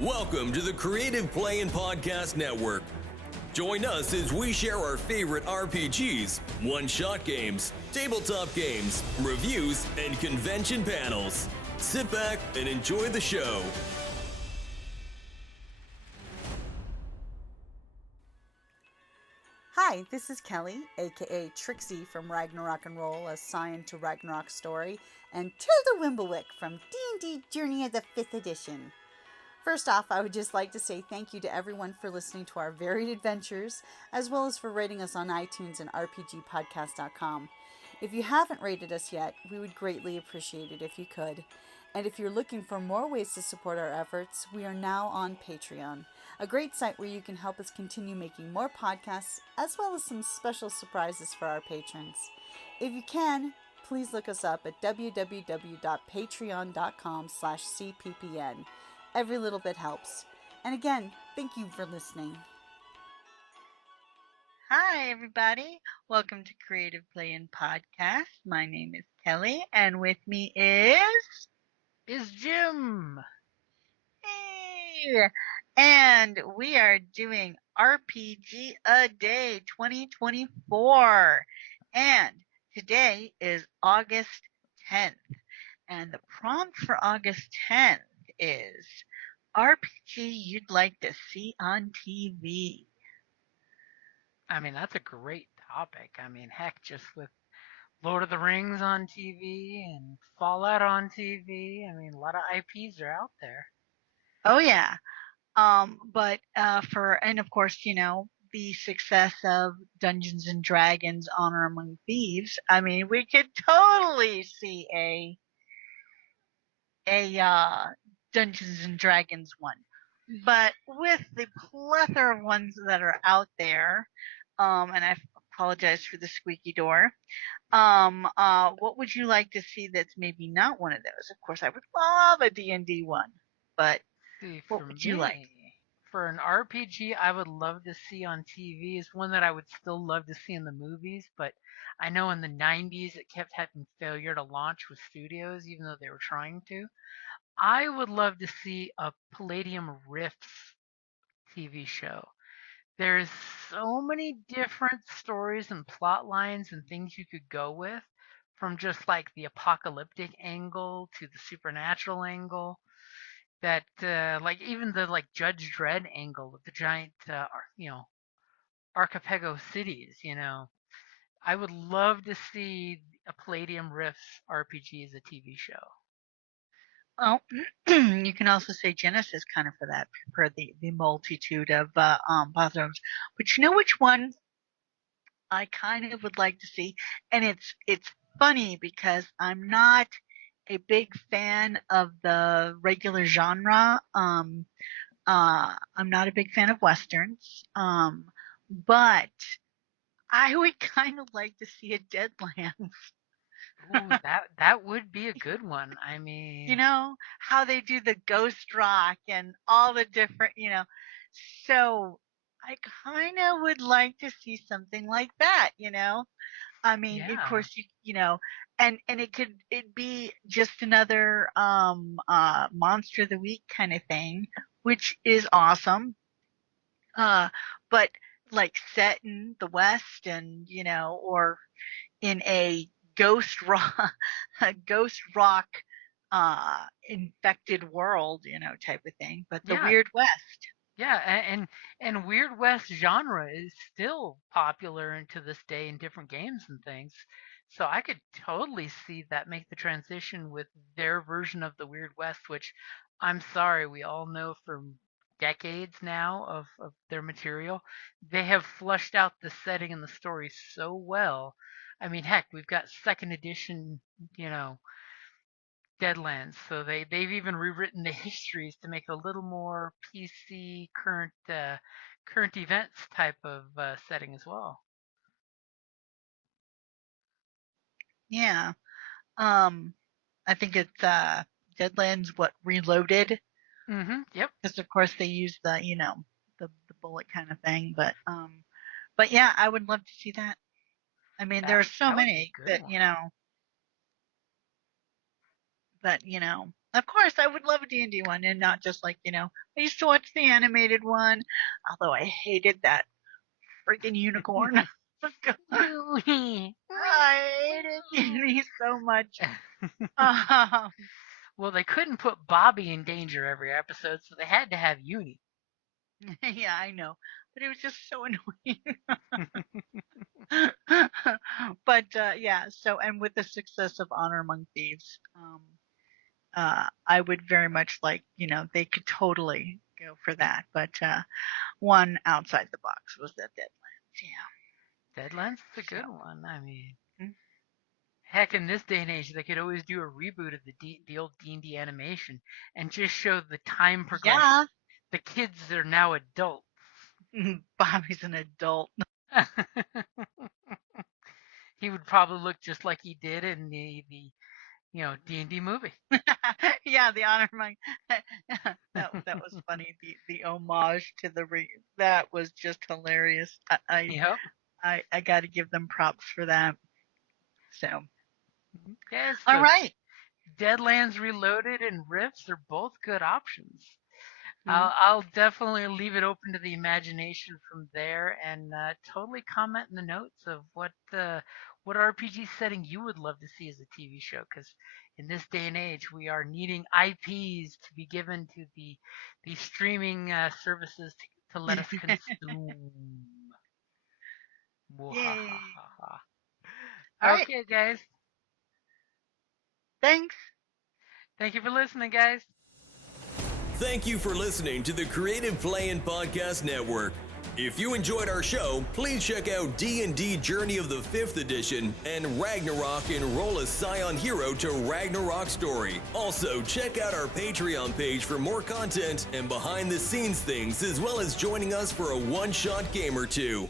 Welcome to the Creative Play and Podcast Network. Join us as we share our favorite RPGs, one-shot games, tabletop games, reviews, and convention panels. Sit back and enjoy the show. Hi, this is Kelly, aka Trixie from Ragnarok and Roll, a Scion to Ragnarok story, and Tilda Wimblewick from D&D Journey of the 5th Edition. First off, I would just like to say thank you to everyone for listening to our varied adventures, as well as for rating us on iTunes and RPGpodcast.com. If you haven't rated us yet, we would greatly appreciate it if you could. And if you're looking for more ways to support our efforts, we are now on Patreon, a great site where you can help us continue making more podcasts, as well as some special surprises for our patrons. If you can, please look us up at www.patreon.com/cppn. Every little bit helps. And again, thank you for listening. Hi, everybody. Welcome to Creative Play and Podcast. My name is Kelly, and with me is Jim. Hey! And we are doing RPG A Day 2024. And today is August 10th. And the prompt for August 10th is RPG you'd like to see on TV. I mean, that's a great topic. I mean, heck, just with Lord of the Rings on TV and Fallout on TV. I mean, a lot of IPs are out there. Oh yeah. And of course, the success of Dungeons and Dragons Honor Among Thieves. I mean, we could totally see a Dungeons and Dragons one. But with the plethora of ones that are out there, and I apologize for the squeaky door. What would you like to see that's maybe not one of those? Of course, I would love a D&D one, but See, what for would you like? For an RPG, I would love to see on TV is one that I would still love to see in the movies, but I know in the 90s it kept having failure to launch with studios, even though they were trying to. I would love to see a Palladium Rifts TV show. There's so many different stories and plot lines and things you could go with, from just like the apocalyptic angle to the supernatural angle, that like even the like Judge Dredd angle of the giant archipelago cities. I would love to see a Palladium Rifts RPG as a TV show. Oh, you can also say Genesis kind of for that, for the multitude of bathrooms. But you know which one I kind of would like to see, and it's funny because I'm not a big fan of the regular genre. I'm not a big fan of westerns. But I would kind of like to see a Deadlands. Ooh, that would be a good one. I mean, How they do the ghost rock and all the different, So I kind of would like to see something like that. I mean, of yeah. course, and it'd be just another Monster of the Week kind of thing, which is awesome. But like set in the West and, or in a ghost rock infected world, type of thing, but the Yeah, Weird West. yeah, and Weird West genre is still popular and to this day in different games and things. So I could totally see that make the transition with their version of the Weird West, which I'm sorry, we all know from decades now of their material. They have flushed out the setting and the story so well. I mean, heck, we've got second edition, you know, Deadlands. So they've even rewritten the histories to make it a little more PC current events type of setting as well. Yeah. I think it's Deadlands what Reloaded, Yep. because of course they use the the bullet kind of thing, but yeah, I would love to see that. I mean, there That are so that would be many a good that one. Of course, I would love a D&D one, and not just like, I used to watch the animated one, although I hated that freaking unicorn. I hated D&D so much. Um, Well, they couldn't put Bobby in danger every episode, so they had to have Uni. yeah, I know, but it was just so annoying. But yeah, so, and with the success of Honor Among Thieves, I would very much like, they could totally go for that. But one outside the box was the Deadlands. Yeah. Deadlands is a good So, one. I mean, mm, heck, in this day and age, they could always do a reboot of the old D&D animation and just show the time progression. yeah, The kids are now adults. Bobby's an adult. He would probably look just like he did in the D&D movie. Yeah, the Honor Among that was funny. The homage to that was just hilarious. Yep. I got to give them props for that. So, Yes. all right. Deadlands Reloaded and Rifts are both good options. Mhm. I'll definitely leave it open to the imagination from there, and totally comment in the notes of what RPG setting you would love to see as a TV show. Because in this day and age, we are needing IPs to be given to the streaming services to let us consume. Yay. All right. Okay, guys. Thanks. Thank you for listening, guys. Thank you for listening to the Creative Play-In Podcast Network. If you enjoyed our show, please check out D&D Journey of the 5th Edition and Ragnarok Enroll a Scion Hero to Ragnarok Story. Also, check out our Patreon page for more content and behind-the-scenes things, as well as joining us for a one-shot game or two.